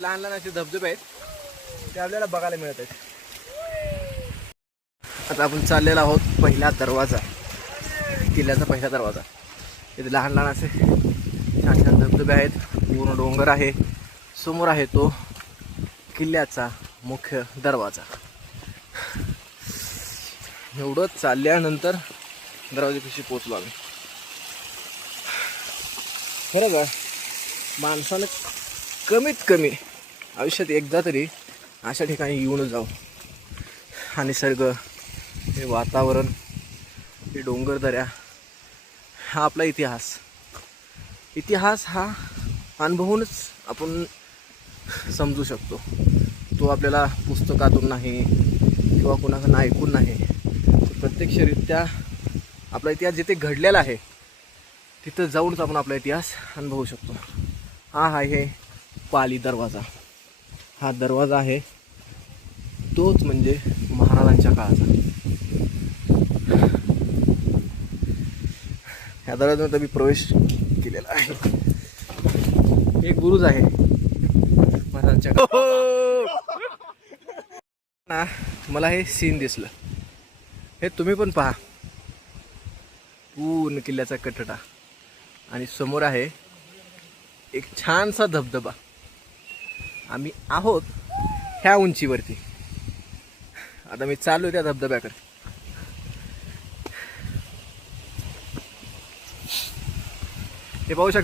लहान लहान असे धबधबे आहेत ते आपल्याला बघायला मिळत आहेत. आता आपण चाललेलो आहोत पहिला दरवाजा, किल्ल्याचा पहिला दरवाजा. इथे लहान लहान असे छान छान धबधबे आहेत, पूर्ण डोंगर आहे. समोर आहे तो किल्ल्याचा मुख्य दरवाजा. एवढं चालल्यानंतर दरवाजापाशी पोचलो आम्ही. खरं का माणसानं कमीत कमी आयुष्यात एकदा तरी अशा ठिकाणी येऊन जाऊ. हा निसर्ग, हे वातावरण, हे डोंगरदऱ्या, हा आपला इतिहास हा अनुभवूनच आपण समजू शकतो. तो आपल्याला पुस्तकातून नाही किंवा कोणाकडून ऐकून नाही, प्रत्यक्षरित्या आपला इतिहास जिथे घडलेला आहे तिथं जाऊनच आपण आपला इतिहास अनुभवू शकतो. हा आहे पाली दरवाजा. हा दरवाजा आहे तोच म्हणजे महाराजांच्या काळाचा. ह्या दरवाजात मी प्रवेश केलेला आहे. एक गुरुज आहे महाराजांच्या ना. मला हे सीन दिसलं, हे तुम्ही पण पहा. पूर्ण किल्ल्याचा कठडा आणि समोर आहे एक छानसा धबधबा. आम्ही आहोत ह्या उंचीवरती. आता मी चाललो त्या धबधब्याकडे. हे पाहू शकता.